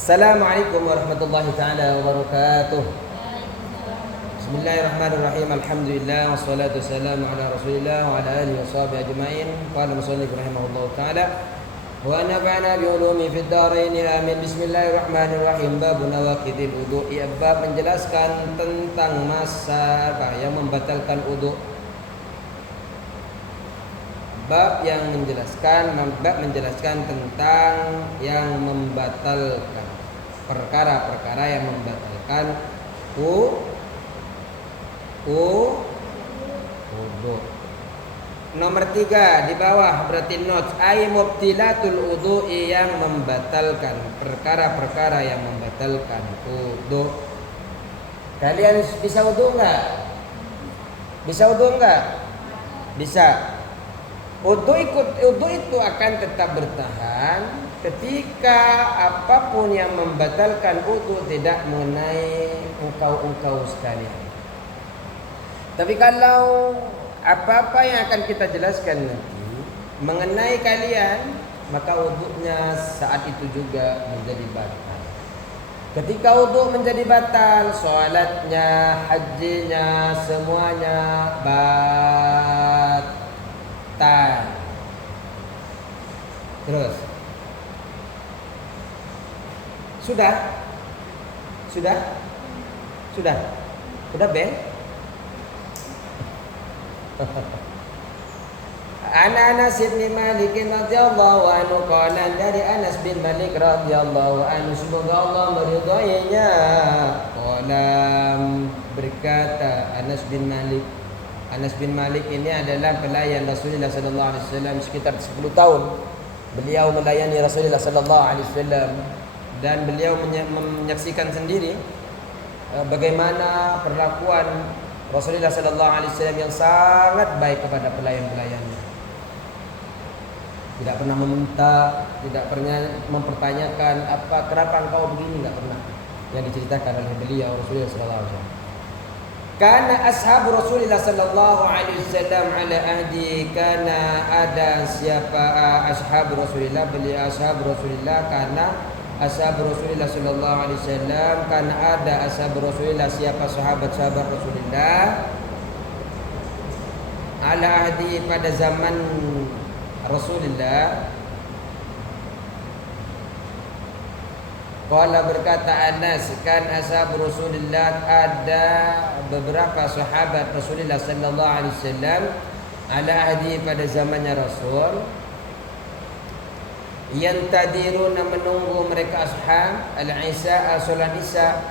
Assalamualaikum warahmatullahi taala wabarakatuh. Bismillahirrahmanirrahim. Alhamdulillah wassalatu wassalamu ala Rasulillah wa ala alihi washabihi ajmain. Qala musannif rahimahullahu taala wa nafa'ana bi ulumi fid dharain amin. Bismillahirrahmanirrahim. Bab nawaqidil wudu. Bab menjelaskan tentang masa yang membatalkan wudu. Bab menjelaskan tentang yang membatalkan perkara-perkara yang membatalkan wudu. Nomor 3 di bawah berarti notes ay mubtilatul wudu yang membatalkan perkara-perkara yang membatalkan wudu. Kalian bisa wudu enggak? Bisa. Wudu itu akan tetap bertahan ketika apapun yang membatalkan wudu tidak mengenai engkau sekalian. Tapi kalau apa-apa yang akan kita jelaskan nanti mengenai kalian, maka wudunya saat itu juga menjadi batal. Ketika wudu menjadi batal, sholatnya, hajinya, semuanya batal. Terus sudah Ben. Anas bin Malik radhiyallahu anhu qala dari Anas bin Malik radhiyallahu anhu semoga Allah meridhoinya. Qala berkata Anas bin Malik ini adalah pelayan Rasulullah sallallahu alaihi wasallam sekitar 10 tahun. Beliau melayani Rasulullah sallallahu alaihi wasallam dan beliau menyaksikan sendiri bagaimana perlakuan Rasulullah sallallahu alaihi wasallam yang sangat baik kepada pelayan-pelayannya. Tidak pernah meminta, tidak pernah mempertanyakan kenapa engkau begini, enggak pernah. Yang diceritakan oleh beliau Rasulullah sallallahu alaihi wasallam. Karena ashab Rasulullah sallallahu alaihi wasallam ala ahdi, karena ada siapa ashab Rasulullah, beliau ashab Rasulullah karena ashab Rasulullah sallallahu alaihi wasallam, karena ada ashab Rasulullah siapa sahabat-sahabat Rasulullah ala ahdi pada zaman Rasulullah. Qala berkata Anas, kan ashab Rasulullah ada beberapa sahabat Rasulullah sallallahu alaihi wasallam ala ahdi pada zamannya Rasul, yantadiruna menunggu mereka ashab al-isya salat isya.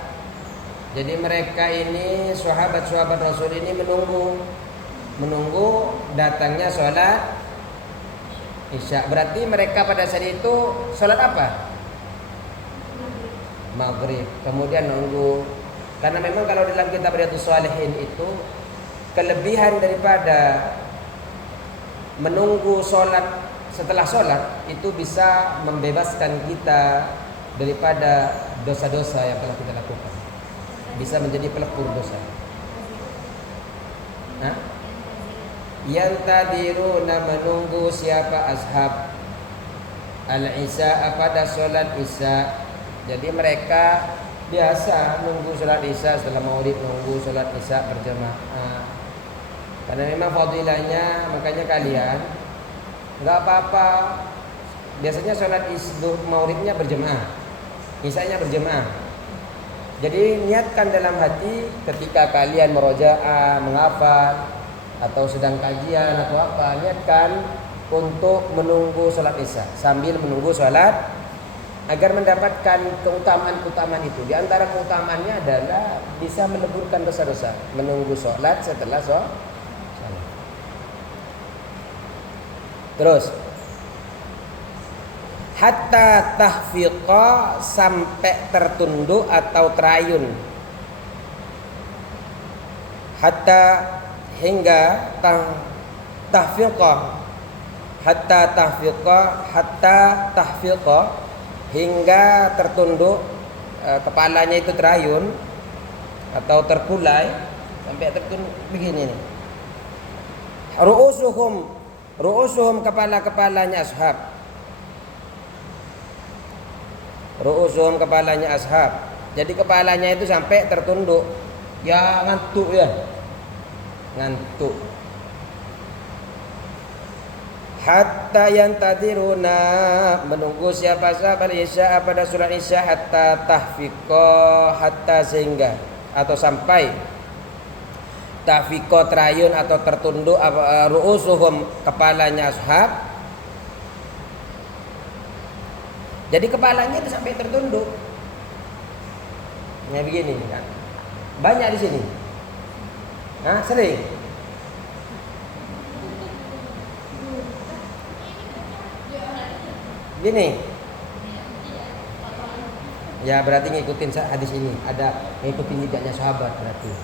Jadi mereka ini sahabat-sahabat Rasul ini menunggu datangnya salat isya. Berarti mereka pada saat itu salat apa? Maghrib. Kemudian nunggu, karena memang kalau dalam kitab Riyadhus Shalihin itu kelebihan daripada menunggu sholat setelah sholat itu bisa membebaskan kita daripada dosa-dosa yang telah kita lakukan, bisa menjadi pelebur dosa. Yang tadiruna menunggu siapa ashab al-isya pada sholat isya. Jadi mereka biasa nunggu sholat isya setelah maulid, nunggu sholat isya berjamaah. Karena memang fadilahnya, makanya kalian nggak apa-apa. Biasanya sholat maulidnya berjamaah, isyanya berjamaah. Jadi niatkan dalam hati ketika kalian merojaah, menghafal atau sedang kajian atau apa, niatkan untuk menunggu sholat isya sambil menunggu sholat, agar mendapatkan keutamaan itu. Di antara keutamaannya adalah bisa meleburkan dosa-dosa. Menunggu sholat setelah sholat. Terus hatta tahfiqa, sampai tertunduk atau terayun. Hatta hingga tahfiqa, hatta tahfiqa hingga tertunduk, kepalanya itu terayun atau terkulai sampai tertunduk begini nih. Ru'usuhum kepala-kepalanya ashab. Ru'usuhum kepalanya ashab. Jadi kepalanya itu sampai tertunduk. Ya ngantuk ya. Ngantuk. Hatta yantadiruna, menunggu siapa sahabat isya pada sholat isya, hatta tahfiqo, hatta sehingga atau sampai tahfiqo terayun atau tertunduk ru'usuhum kepalanya ashab. Jadi kepalanya itu sampai tertunduk. Ya begini kan. Banyak di sini. Nah, sering. Gini. Ya berarti ngikutin hadis ini. Ada ngikutin jejaknya sahabat berarti.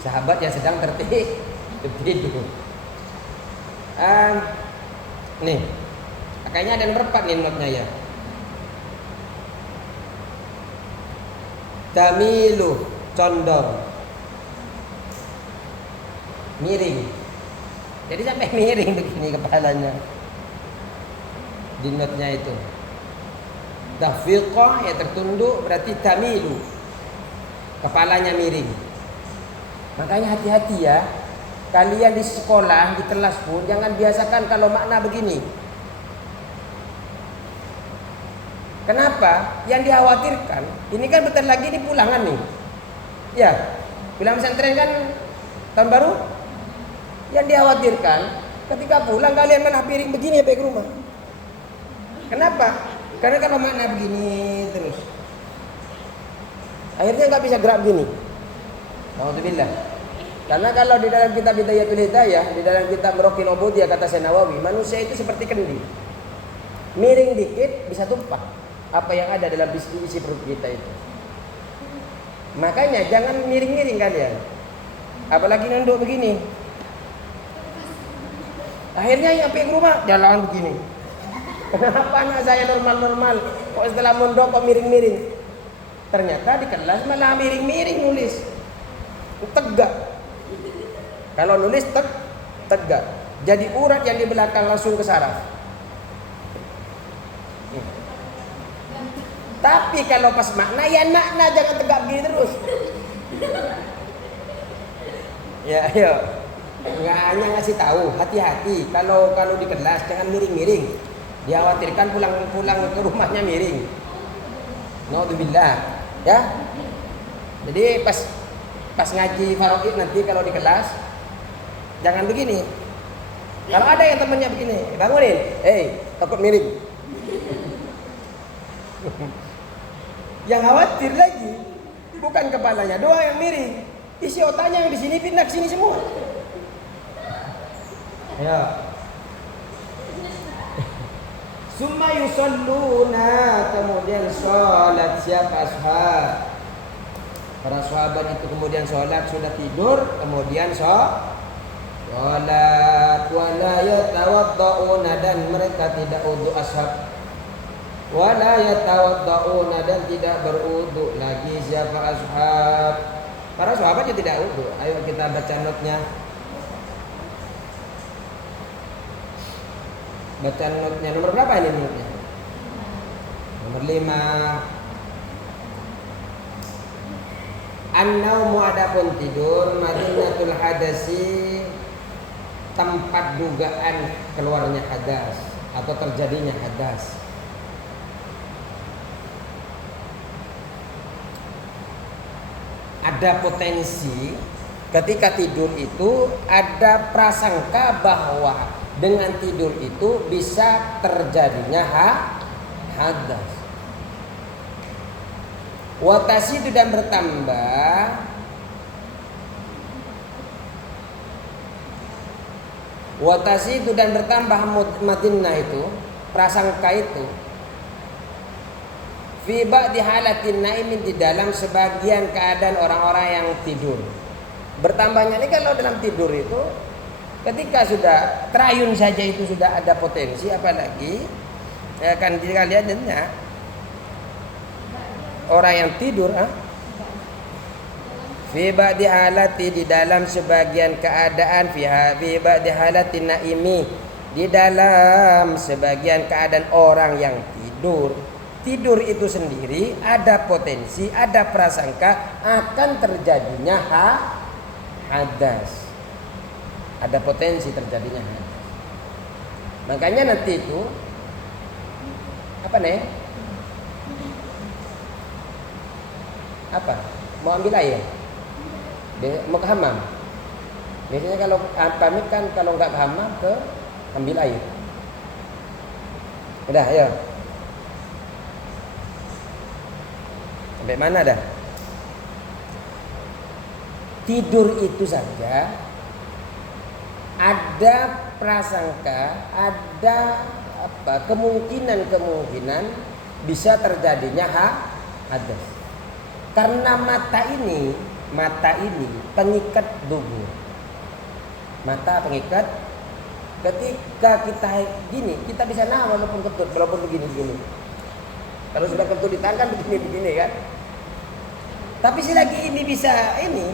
Sahabat yang sedang tertidur. Nih. Kayaknya ada nomor 4 nih notnya ya. Tamilu, condong, miring. Jadi sampai miring begini kepalanya. Di notnya itu. Tahfiqah ya tertunduk, berarti tamilu. Kepalanya miring. Makanya hati-hati ya. Kalian di sekolah, di kelas pun jangan biasakan kalau makna begini. Kenapa? Yang dikhawatirkan, ini kan bentar lagi ini pulangan nih. Ya, pulang pesantren kan tahun baru. Yang dikhawatirkan, ketika pulang kalian malah piring begini sampai ke rumah. Kenapa? Karena kalau makna begini terus, akhirnya nggak bisa gerak begini. Alhamdulillah. Karena kalau di dalam kitab Bidayatul Hidayah, di dalam kitab Merokin Ubudiyah kata Syekh Nawawi, manusia itu seperti kendi. Miring dikit bisa tumpah apa yang ada dalam isi perut kita itu. Makanya jangan miring-miring kalian. Apalagi nunduk begini. Akhirnya nyampe ke rumah jalan begini. Kenapa anak saya normal-normal, kok setelah mondok kok miring-miring? Ternyata di kelas malah miring-miring nulis. Tegak. Kalau nulis tegak. Jadi urat yang di belakang langsung ke saraf. Tapi kalau pas makna ya makna, jangan tegak begini terus. Ya ayo. Nggak hanya ngasih tahu, hati-hati kalau di kelas jangan miring-miring. Dikhawatirkan pulang ke rumahnya miring. Naudzubillah, ya. Jadi pas ngaji faraid nanti kalau di kelas jangan begini. Kalau ada yang temennya begini, bangunin, takut miring. Yang khawatir lagi bukan kepalanya doang yang miring, isi otaknya yang di sini pindah ke sini semua. Ya. Summa yusalluna, kemudian sholat siapa ashab. Para sahabat itu kemudian sholat, sudah tidur, kemudian sholat wala yatawadda'una, dan mereka tidak wudu ashab. Wala yatawadda'una, dan tidak berwudu lagi siapa ashab. Para sahabat juga tidak wudu. Ayo kita baca notnya. Baca notnya nomor berapa ini notnya? Nomor 5. An-naumu, adapun tidur, madinatul hadasi, tempat dugaan keluarnya hadas atau terjadinya hadas. Ada potensi ketika tidur itu ada prasangka bahwa dengan tidur itu bisa terjadinya hadas. Watasi itu dan bertambah madinah itu, prasangka itu fi ba'di halatin naimin, di dalam sebagian keadaan orang-orang yang tidur. Bertambahnya ini kalau dalam tidur itu ketika sudah terayun saja itu sudah ada potensi, apalagi ya kan jika lihatnya orang yang tidur fi ba'di halati, di dalam sebagian keadaan, fi ba'di halatin naimi, di dalam sebagian keadaan orang yang tidur. tidur itu sendiri ada potensi, ada prasangka akan terjadinya hadas. Ada potensi terjadinya hadas. Makanya nanti itu apa nih? Apa? Mau ambil air? Mau ke hamam? Biasanya kalau pamit kan kalau nggak ke hamam ke ambil air. Udah, ayo. Sampai mana dah? Tidur itu saja ada prasangka, ada kemungkinan bisa terjadinya hadas. Karena mata ini pengikat tubuh. Mata pengikat. Ketika kita gini, kita bisa nahan walaupun ketut, walaupun begini. Kalau sudah ketut di tangan begini kan. Tapi selagi ini bisa ini,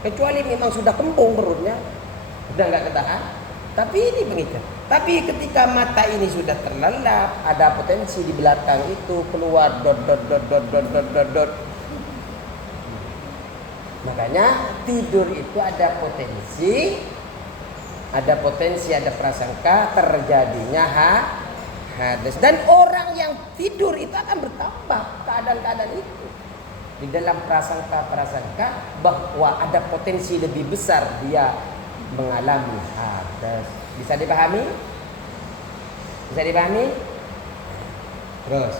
kecuali memang sudah kembung perutnya, sudah nggak ketahan. Tapi ini pengikat. Tapi ketika mata ini sudah terlelap, ada potensi di belakang itu keluar dot. Makanya tidur itu ada potensi, ada prasangka terjadinya hadas. Dan orang yang tidur itu akan bertambah keadaan-keadaan itu. Di dalam prasangka bahwa ada potensi lebih besar dia mengalami hadas. Bisa dipahami? Terus.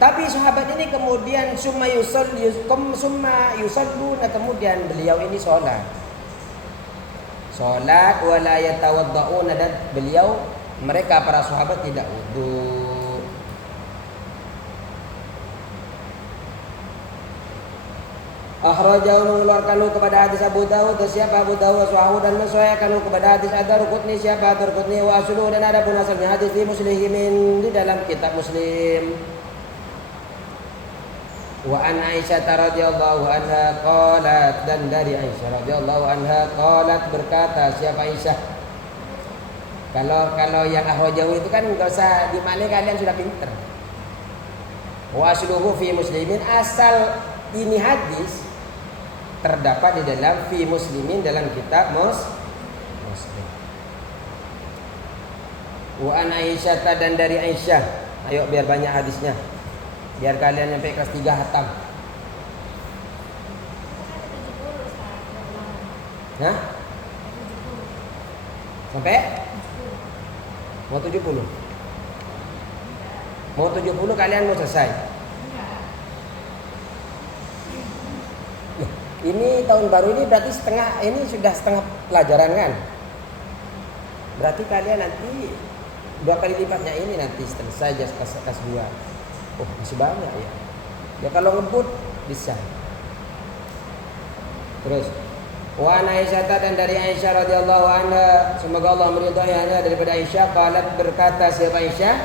Tapi sahabat ini kemudian summa yusalluna, kemudian beliau ini sholat wala yatawadda'una, dan mereka para sahabat tidak wudu. Akhrajahu, mengeluarkan kepada hadis Abu Dawud, siapa Abu Dawud, Suhahu, dan mensuaikan kepada hadis Ad-Darqutni, siapa Ad-Darqutni, wa asluhu, dan ada pun asalnya hadis di Muslimin, di dalam kitab Muslim. Wa an Aisyah radhiyallahu anha qalat, dan dari Aisyah radhiyallahu anha qalat, berkata siapa Aisyah. Kalau yang akhrajahu itu kan enggak usah dimaknai, kalian sudah pinter. Wa asluhu fi Muslimin, asal ini hadis terdapat di dalam fi Muslimin, dalam kitab Muslim. Wa an Aisyah, dan dari Aisyah. Ayo biar banyak hadisnya, biar kalian sampai kelas 3 hatam. Hah? Sampai? Mau 70? Mau 70 kalian mau selesai? Ini tahun baru ini berarti sudah setengah pelajaran kan? Berarti kalian nanti 2 kali lipatnya ini nanti selesai kelas 2. Oh, masih banyak ya. Ya kalau ngebut bisa. Terus wa Aisyah, dan dari Aisyah radhiyallahu anha, semoga Allah meridhoinya, daripada Aisyah, qalat, berkata siapa Aisyah,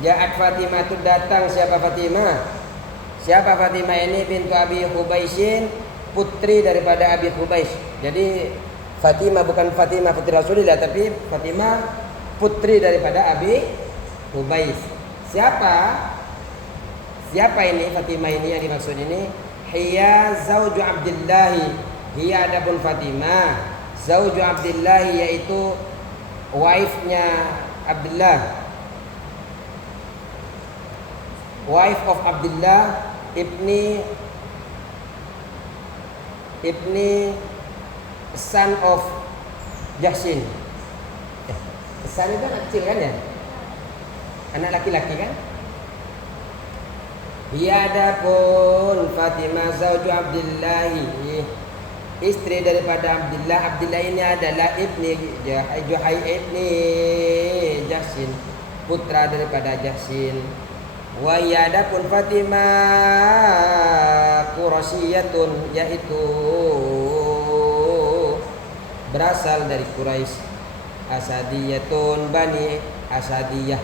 ja'at Fatimah, itu datang siapa Fatimah? Siapa Fatimah ini? Bintu Abi Hubaisin, putri daripada Abi Hubais. Jadi Fatimah bukan Fatimah putri Rasulullah, tapi Fatimah putri daripada Abi Hubais. Siapa ini Fatimah ini yang dimaksud ini? Hiya zauju Abdillahi. Hiya, adapun Fatimah, zauju Abdillahi, yaitu wife-nya Abdullah. Wife of Abdullah ibni son of Jahsin. Son itu anak kecil kan ya? Anak laki-laki kan? Ya, adapun Fatimah zauju Abdillahi, istri daripada Abdullah. Abdullah ini adalah ibni Juhai ibni Jahsin, putra daripada Jahsin. Wa ya, adapun Fatimah Qurasiyatun, yaitu berasal dari Quraisy. Asadiyatun, Bani Asadiyah,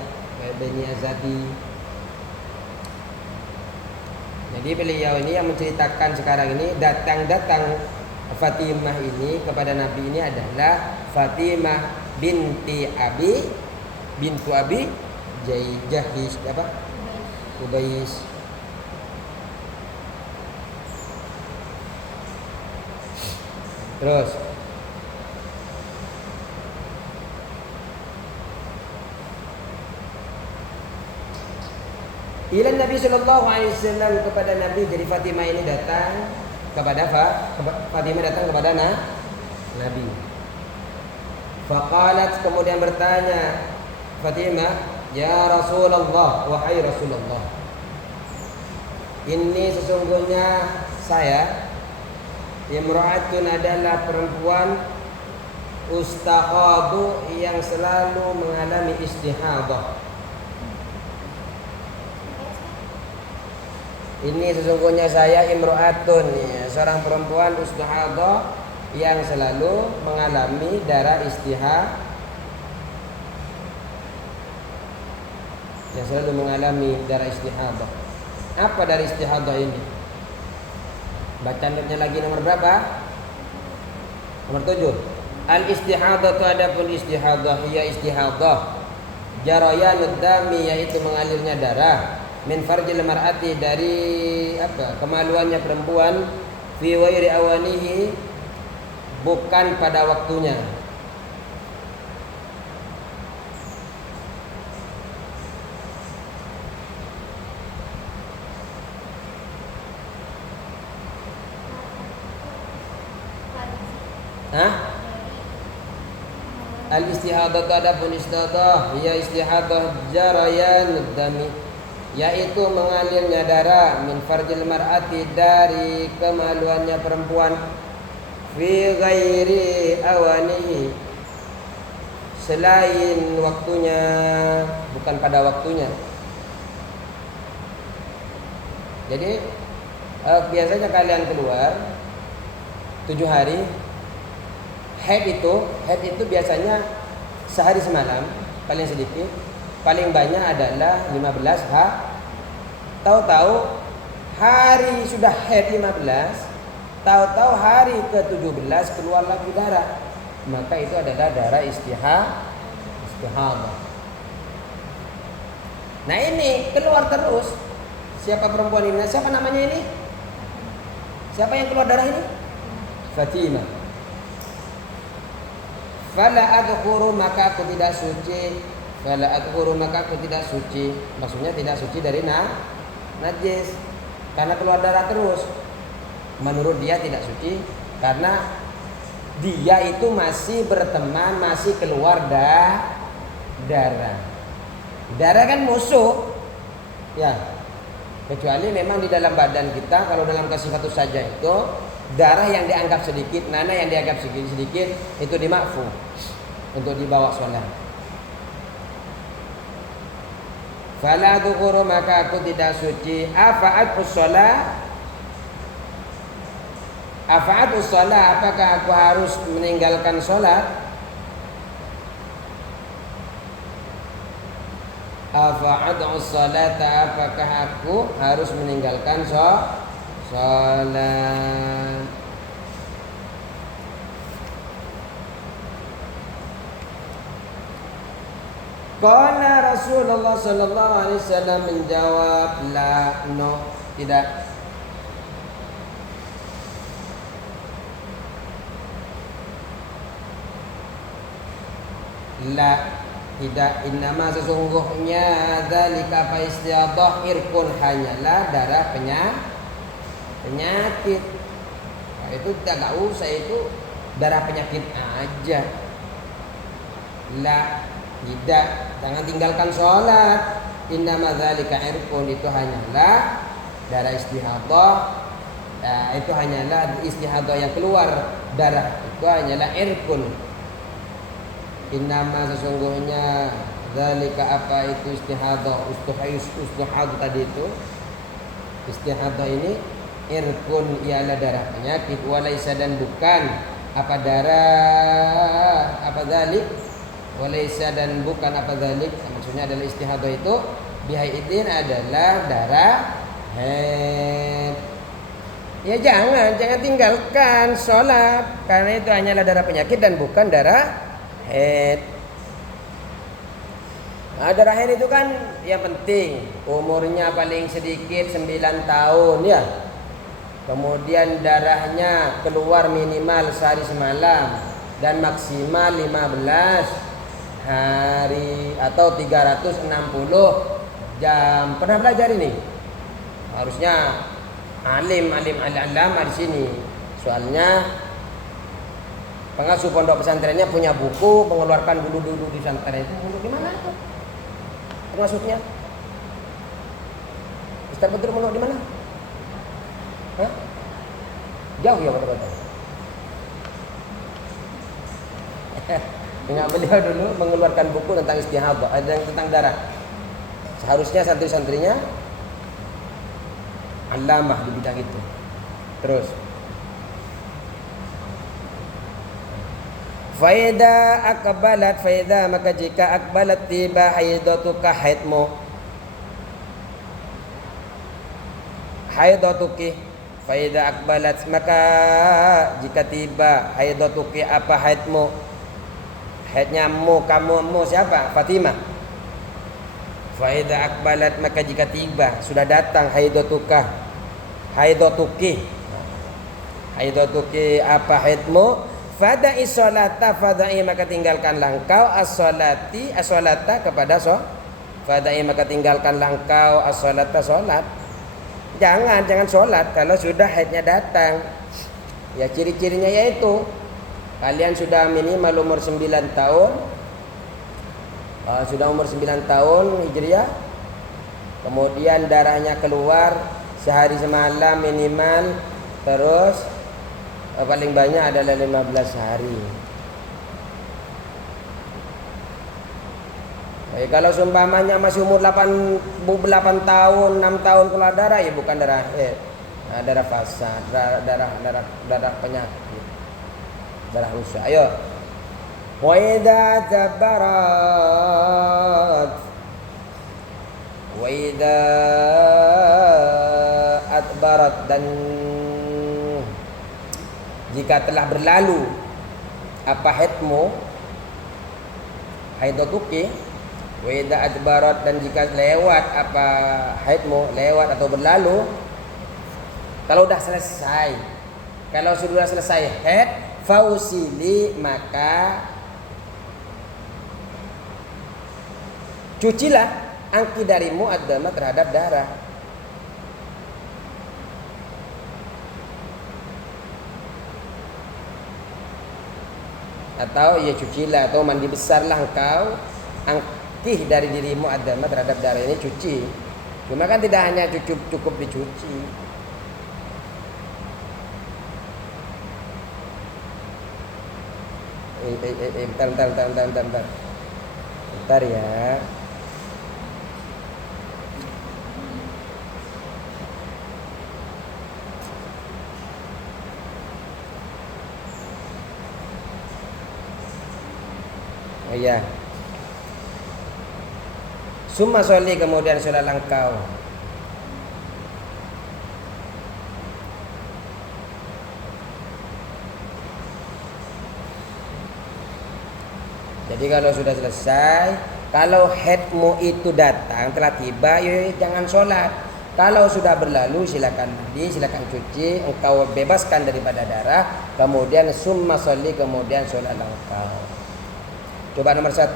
Bani Azadi. Jadi beliau ini yang menceritakan sekarang ini, datang Fatimah ini kepada Nabi ini adalah Fatimah bintu Abi Jahis apa? Ubais. Terus ila Nabi sallallahu alaihi wasallam, kepada Nabi. Jadi Fatimah ini datang kepada Fatimah datang kepada Nabi. Faqalat, kemudian bertanya Fatimah, ya Rasulullah, wahai Rasulullah, ini sesungguhnya saya, imra'atun adalah perempuan, ustahadu yang selalu mengalami istihadah. Ini sesungguhnya saya imra'atun, ya, seorang perempuan ustahadu yang selalu mengalami darah istihadah, yang selalu mengalami darah istihadah. Apa darah istihadah ini? Baca notnya lagi, nomor berapa? Nomor 7. Al istihadah itu, adapun istihadah, ya istihadah jarayanud dami, yaitu mengalirnya darah, min farjil mar'ati, dari apa? Kemaluannya perempuan, fi wairi awanihi, bukan pada waktunya. Al istihadah, adapun istihadah, ya istihadah jarayanud dami, yaitu mengalirnya darah, min farjil mar'ati, dari kemaluannya perempuan, fi ghairi awanihi, selain waktunya, bukan pada waktunya. Jadi biasanya kalian keluar 7 hari. Haid itu biasanya sehari semalam paling sedikit, paling banyak adalah 15 hari. Tahu-tahu hari sudah haid 15, tahu-tahu hari ke-17 keluar lagi darah, maka itu adalah darah istihadah. Nah ini keluar terus. Siapa perempuan ini? Siapa namanya ini? Siapa yang keluar darah ini? Fatimah. Fala adhuru, maka aku tidak suci. Fala adhuru, maka aku tidak suci. Maksudnya tidak suci dari najis, karena keluar darah terus. Menurut dia tidak suci karena dia itu masih berteman, masih keluar darah. Darah kan musuh, ya. Kecuali memang di dalam badan kita, kalau dalam kasifatus saja itu darah yang dianggap sedikit, nanah yang dianggap sedikit itu dimakfu untuk dibawa sholat. Fala dhuhuru, maka aku tidak suci. Afa'atus sholat, apakah aku harus meninggalkan sholat? Afa'atus sholat, apakah aku harus meninggalkan sholat? Qala Rasulullah sallallahu alaihi wasallam menjawab, la, no, tidak. La, tidak. Innama, sesungguhnya, dzalika fa istihadah irkun, hanyalah darah penyakit. Nah, itu tidak usah, itu darah penyakit aja. La, tidak, jangan tinggalkan sholat. Innama dzalika irkun, itu hanyalah darah istihadah. Itu hanyalah istihadah yang keluar darah, itu hanyalah irkun. Innama, sesungguhnya, dzalika, apa itu istihadah, ustuhadu tadi itu, istihadah ini irkun, ialah darah penyakit. Walaysa, dan bukan, apa darah, apa dzalik, walaysa, dan bukan, apa dzalik, maksudnya adalah istihadah itu bihaidin, adalah darah haid. Ya jangan tinggalkan sholat, karena itu hanyalah darah penyakit dan bukan darah haid. Darah haid itu kan yang penting umurnya paling sedikit 9 tahun ya. Kemudian darahnya keluar minimal sehari semalam dan maksimal 15 hari atau 360 jam. Pernah belajar ini? Harusnya alim alama di sini. Soalnya pengasuh pondok pesantrennya punya buku mengeluarkan dulu di pesantren itu. Dulu di mana tuh? Maksudnya Ustaz Badrul mondok di mana? Hah? Jauh ya kata-kata. Enggak, beliau dulu mengeluarkan buku tentang istihadah, ada yang tentang darah. Seharusnya santri-santrinya alamah di bidang itu. Terus faida akbalat, faida maka jika akbalat tiba haidatuka haidmu, haidatuki faida akbalat maka jika tiba haidatuki apa haidmu, haidnya kamu siapa? Fatimah. Faida akbalat maka jika tiba sudah datang haidatuka, haidatuki apa haidmu, fada'i sholata, fada'i maka tinggalkanlah engkau as-sholati, as-sholata kepada fada'i maka tinggalkanlah engkau as-sholata, sholat. Jangan sholat kalau sudah haidnya datang. Ya ciri-cirinya yaitu kalian sudah minimal umur 9 tahun. Sudah umur 9 tahun Hijriah. Kemudian darahnya keluar sehari semalam minimal. Terus paling banyak adalah 15 hari. Kalau seumpamanya masih umur 8 tahun, 6 tahun keluar darah, ya bukan darah haid. Darah fasa, darah penyakit. Darah rusak. Ayo. Wa idza tabarat, wa idza atbarat, dan jika telah berlalu apa haidmu, haidatuki, wa idza adbarat, dan jika lewat apa haidmu, lewat atau berlalu. Kalau sudah selesai, kalau sudah selesai haid, fausili maka cucilah angki darimu ad-dama terhadap darah. Atau ya cucilah atau mandi besarlah engkau angkih dari dirimu ad-dama terhadap darah ini, cuci. Cuma kan tidak hanya cukup dicuci. Bentar ya. Oh iya. Summa sholli, kemudian sholatlah engkau. Jadi kalau sudah selesai, kalau haidmu itu datang telah tiba, ya jangan sholat. Kalau sudah berlalu silakan mandi, silakan cuci, engkau bebaskan daripada darah, kemudian summa sholli, kemudian sholatlah engkau. Coba nomor 1.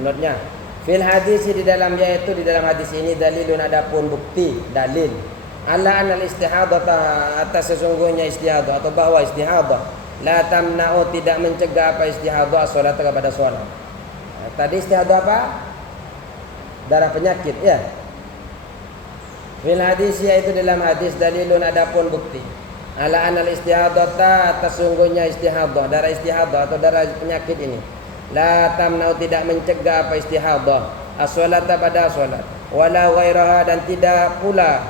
Menurutnya fil hadis, di dalam hadis ini dalilun, adapun bukti, dalil ala anal istihadata, atas sesungguhnya istihadah atau bahwa istihadah la tamna'u, tidak mencegah apa istihadah salat kepada salat. Tadi istihadah apa? Darah penyakit ya. Fil hadis, yaitu dalam hadis, dalilun, adapun bukti ala anal istihadata, atas sesungguhnya istihadah, darah istihadah atau darah penyakit ini la tamna'u, tidak mencegah apa istihadah as-salata pada salat, wala ghairaha, dan tidak pula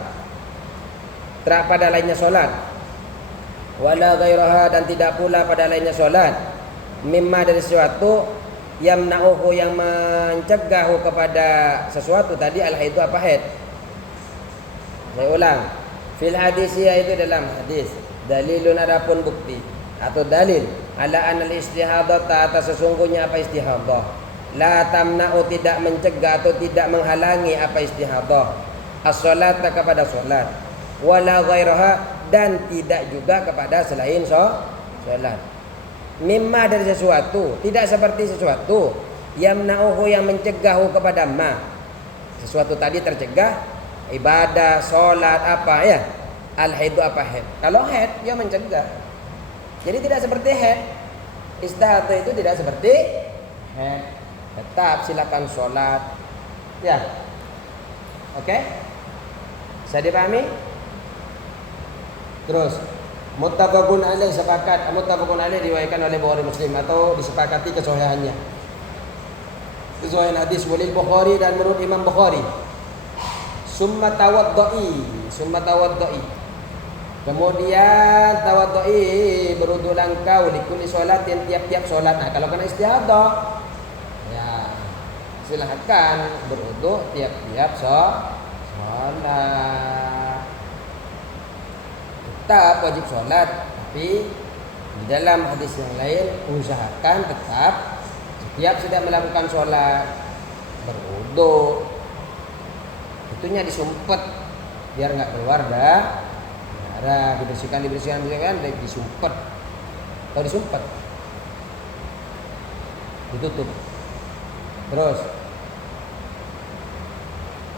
pada lainnya salat, wala ghairaha, dan tidak pula pada lainnya salat, mimma, dari sesuatu, yamna'uhu, yang mencegah kepada sesuatu tadi, al-haidu apa haid. Saya ulang, fil hadis, yaitu dalam hadis, dalilun, adapun bukti atau dalil ala anal istihadah, atas sesungguhnya apa istihadah, La tamna'u tidak mencegah atau tidak menghalangi apa istihadah. As-salata kepada salat. Wala ghairaha dan tidak juga kepada selain salat. Mimma dari sesuatu, tidak seperti sesuatu yamna'uhu yang mencegahu kepada ma. Sesuatu tadi tercegah, ibadah, salat apa ya? Al-haidu apa haid? Kalau haid dia mencegah. Jadi tidak seperti haid. Istihadah itu tidak seperti haid. Tetap silakan sholat. Ya. Oke? Bisa dipahami? Terus muttafaqun alaih sepakat. Muttafaqun alaih diriwayatkan oleh Bukhari Muslim atau disepakati kesahihannya. Kesahihan hadis walil Bukhari dan menurut Imam Bukhari. Summa tawaddu'i. Kemudian tawaddu'i berwudu langkau likulli sholatin tiap-tiap sholat. Nah, kalau kena istihadah ya silahkan berwudu tiap-tiap sholat. Tetap wajib sholat, tapi di dalam hadis yang lain usahakan tetap setiap sudah melakukan sholat berwudu. Itunya disumpet biar nggak keluar darah, dibersihkan dan disumpet. Kalau disumpet ditutup. Terus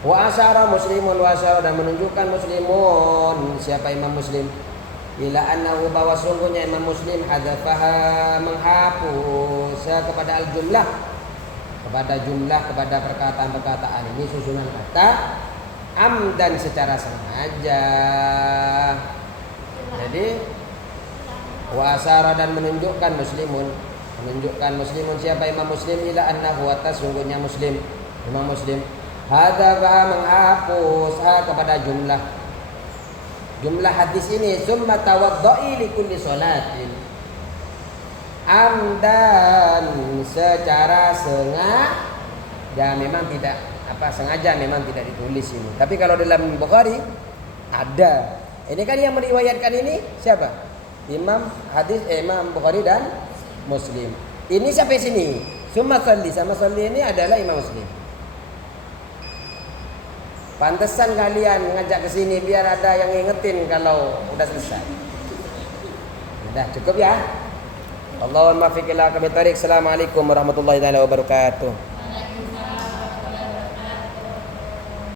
wa asyara muslimun wa asyara dan menunjukkan muslimun siapa Imam Muslim ila annahu bahwa sungguhnya Imam Muslim hadzafaha menghapus kepada al-jumlah kepada perkataan-perkataan ini susunan kata amdan secara sengaja. Jadi wa asyara dan menunjukkan muslimun siapa Imam Muslim ila annahu atas sungguhnya Muslim Imam Muslim hadzafaha menghapus kepada jumlah hadis ini summa tawaddu'i li kulli sholatin amdan secara sengaja memang tidak sengaja memang tidak ditulis ini. Tapi kalau dalam Bukhari ada. Ini kan yang meriwayatkan ini siapa? Imam Bukhari dan Muslim. Ini sampai sini. Summa sholli sama sholli ini adalah Imam Muslim. Pantesan kalian ngajak ke sini biar ada yang ngingetin kalau udah selesai. Udah cukup ya. Allahumma fiqh ila aqwamit thariq. Assalamualaikum warahmatullahi wabarakatuh.